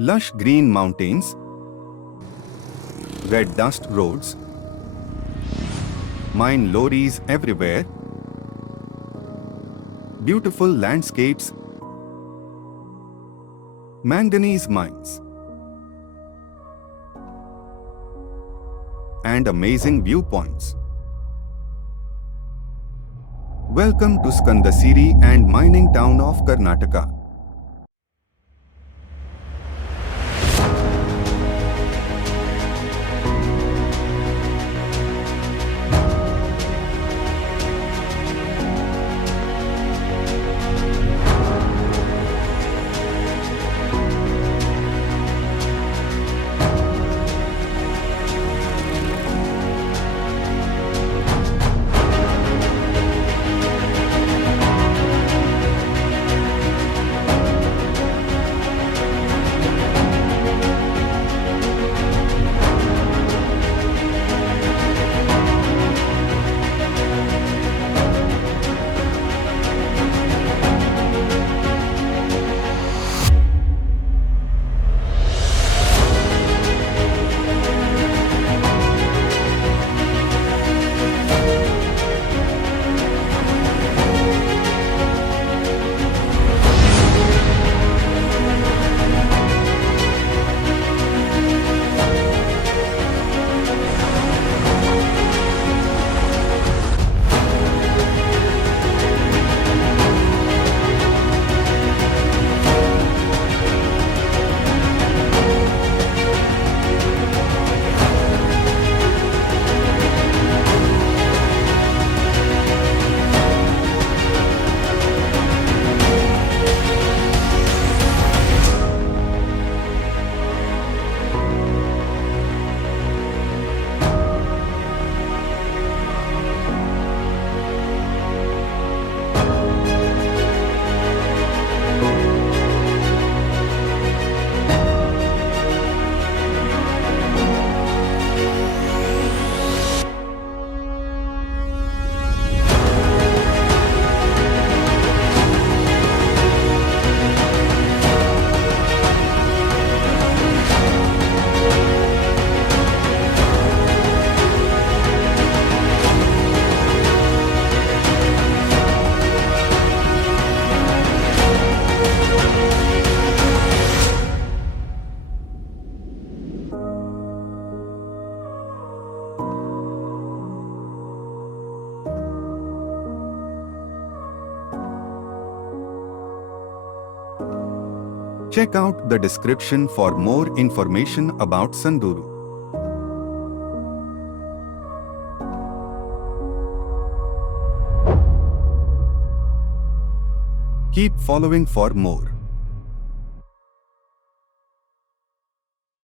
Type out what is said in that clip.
Lush green mountains, red dust roads, mine lorries everywhere, beautiful landscapes, manganese mines, and amazing viewpoints. Welcome to Skandasiri and mining town of Karnataka. Check out the description for more information about Sanduru. Keep following for more.